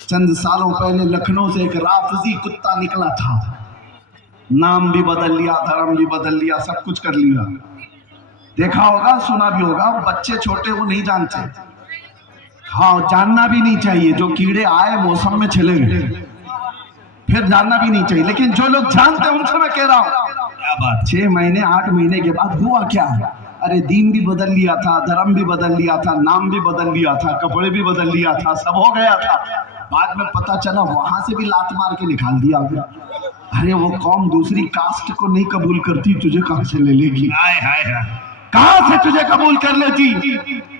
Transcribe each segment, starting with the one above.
چند سالوں پہلے لکھنؤ سے ایک رافضی کتا نکلا تھا، نام بھی بدل لیا، دھرم بھی بدل لیا، سب کچھ کر لیا۔ دیکھا ہوگا، سنا بھی ہوگا، بچے چھوٹے وہ نہیں جانتے، ہاں جاننا بھی نہیں چاہیے، جو کیڑے آئے موسم میں چلے گئے پھر جاننا بھی نہیں چاہیے، لیکن جو لوگ جانتے ہیں ان سے میں کہہ رہا ہوں کیا بات 6 مہینے 8 مہینے کے بعد ہوا کیا ہے؟ ارے دین بھی بدل لیا تھا، دھرم بھی بدل لیا تھا، نام بھی بدل لیا تھا، کپڑے بھی بدل لیا تھا، سب ہو گیا تھا، بعد میں پتہ چلا وہاں سے بھی لات مار کے نکال دیا گیا۔ ارے وہ قوم دوسری کاسٹ کو نہیں قبول کرتی، تجھے کہاں سے لے لے گی؟ کہاں سے تجھے قبول کر لیتی؟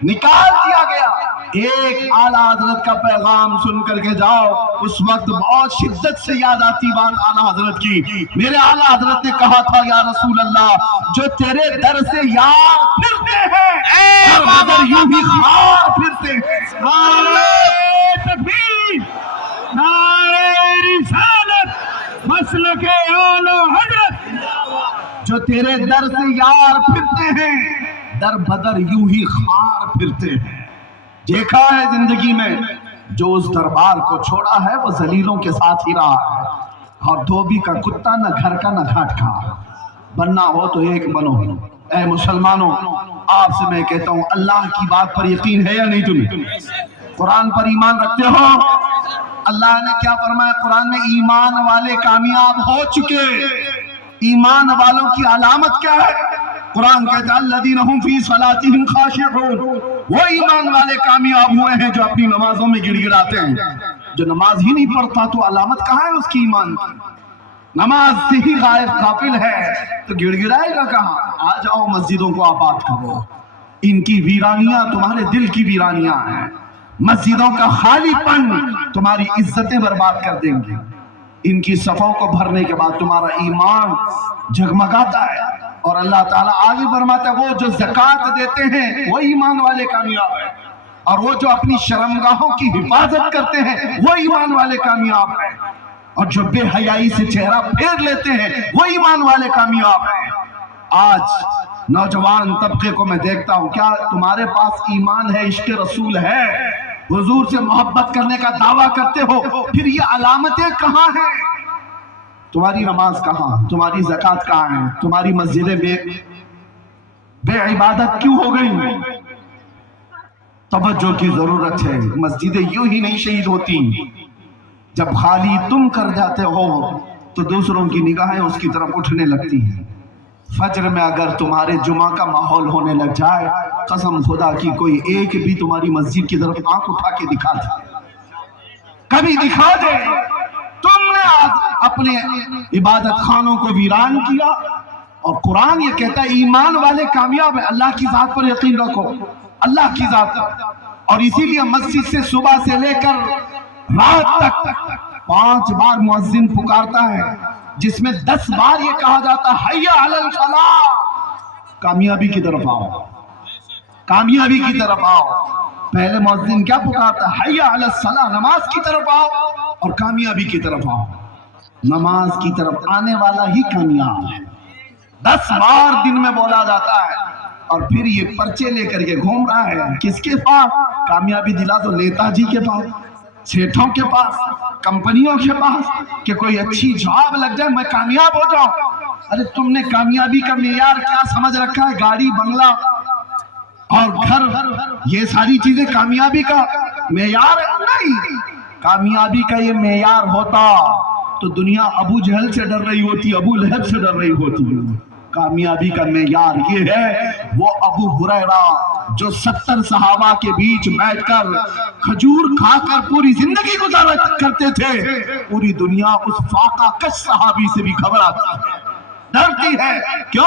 نکال دیا گیا۔ ایک اعلیٰ حضرت کا پیغام سن کر کے جاؤ، اس وقت بہت شدت سے یاد آتی بات اعلیٰ حضرت کی۔ میرے اعلیٰ حضرت نے کہا تھا، یا رسول اللہ، جو تیرے در سے یار پھرتے ہیں مگر یوں ہی خار پھرتے ہیں۔ نعرہ تکبیر، نعرہ رسالت، مسلک اعلیٰ حضرت۔ جو تیرے در سے یار پھرتے ہیں در بدر یوں ہی خار پھرتے ہیں۔ دیکھا ہے زندگی میں، جو اس دربار کو چھوڑا ہے وہ ذلیلوں کے ساتھ ہی رہا ہے، اور دھوبی کا کتا نہ گھر کا نہ گھاٹ کا۔ بننا ہو تو ایک بنو۔ اے مسلمانوں، آپ سے میں کہتا ہوں، اللہ کی بات پر یقین ہے یا نہیں تمہیں؟ قرآن پر ایمان رکھتے ہو؟ اللہ نے کیا فرمایا قرآن میں؟ ایمان والے کامیاب ہو چکے۔ ایمان والوں کی علامت کیا ہے؟ قرآن کہتا ہے الذین هم فی صلاتهم خاشعون، وہ ایمان والے کامیاب ہوئے ہیں جو اپنی نمازوں میں گڑ گڑاتے ہیں۔ جو نماز ہی نہیں پڑھتا تو علامت کہاں ہے اس کی ایمان کی؟ نماز سے ہی غافل ہے تو گڑ گڑائے گا کہاں؟ آ جاؤ مسجدوں کو آباد کرو، ان کی ویرانیاں تمہارے دل کی ویرانیاں ہیں، مسجدوں کا خالی پن تمہاری عزتیں برباد کر دیں گے، ان کی صفوں کو بھرنے کے بعد تمہارا ایمان جھگمگاتا ہے۔ اور اللہ تعالیٰ آگے فرماتا ہے وہ جو زکوٰۃ دیتے ہیں وہ ایمان والے کامیاب ہیں، اور وہ جو اپنی شرمگاہوں کی حفاظت کرتے ہیں وہ ایمان والے کامیاب ہیں، اور جو بے حیائی سے چہرہ پھیر لیتے ہیں وہ ایمان والے کامیاب ہیں۔ آج نوجوان طبقے کو میں دیکھتا ہوں، کیا تمہارے پاس ایمان ہے، عشق رسول ہے، حضور سے محبت کرنے کا دعویٰ کرتے ہو، پھر یہ علامتیں کہاں ہیں؟ تمہاری نماز کہاں؟ تمہاری زکوٰۃ کہاں ہے؟ تمہاری مسجدیں بے عبادت کیوں ہو گئی؟ توجہ کی ضرورت ہے۔ مسجدیں یوں ہی نہیں شہید ہوتی، جب خالی تم کر جاتے ہو تو دوسروں کی نگاہیں اس کی طرف اٹھنے لگتی ہیں۔ فجر میں اگر تمہارے جمعہ کا ماحول ہونے لگ جائے، قسم خدا کی کوئی ایک بھی تمہاری مسجد کی طرف آنکھ اٹھا کے دکھا دے، کبھی دکھا دے۔ تم نے اپنے عبادت خانوں کو ویران کیا، اور قرآن یہ کہتا ہے ایمان والے کامیاب ہیں۔ اللہ کی ذات پر یقین رکھو، اللہ کی ذات پر، اور اسی لیے مسجد سے صبح سے لے کر رات تک 5 بار مؤذن پکارتا ہے، جس میں 10 بار یہ کہا جاتا ہے حی علی الفلاح، کامیابی کی طرف آؤ، کامیابی کی طرف آؤ۔ پہلے مؤذن کیا پکارتا ہے؟ حی علی الصلاح، نماز کی طرف آؤ اور کامیابی کی طرف آؤ۔ نماز کی طرف آنے والا ہی کامیاب ہے۔ 10 بار دن میں بولا جاتا ہے، اور پھر یہ پرچے لے کر کے گھوم رہا ہے کس کے پاس؟ کامیابی دلا تو نیتا جی کے پاس، سیٹھوں کے پاس، کمپنیوں کے پاس، کہ کوئی اچھی جاب لگ جائے میں کامیاب ہو جاؤں۔ ارے تم نے کامیابی کا معیار کیا سمجھ رکھا ہے؟ گاڑی، بنگلہ اور گھر، یہ ساری چیزیں کامیابی کا معیار ہے؟ نہیں، کامیابی کا یہ معیار ہوتا تو دنیا ابو جہل سے ڈر رہی ہوتی، ابو لہب سے ڈر رہی ہوتی۔ کامیابی کا معیار یہ ہے، وہ ابو ہریرہ جو 70 صحابہ کے بیچ بیٹھ کر کھجور کھا کر پوری زندگی گزارا کرتے تھے، پوری دنیا اس فاقہ کش صحابی سے بھی گھبراتی ہے، ڈرتی ہے۔ کیوں؟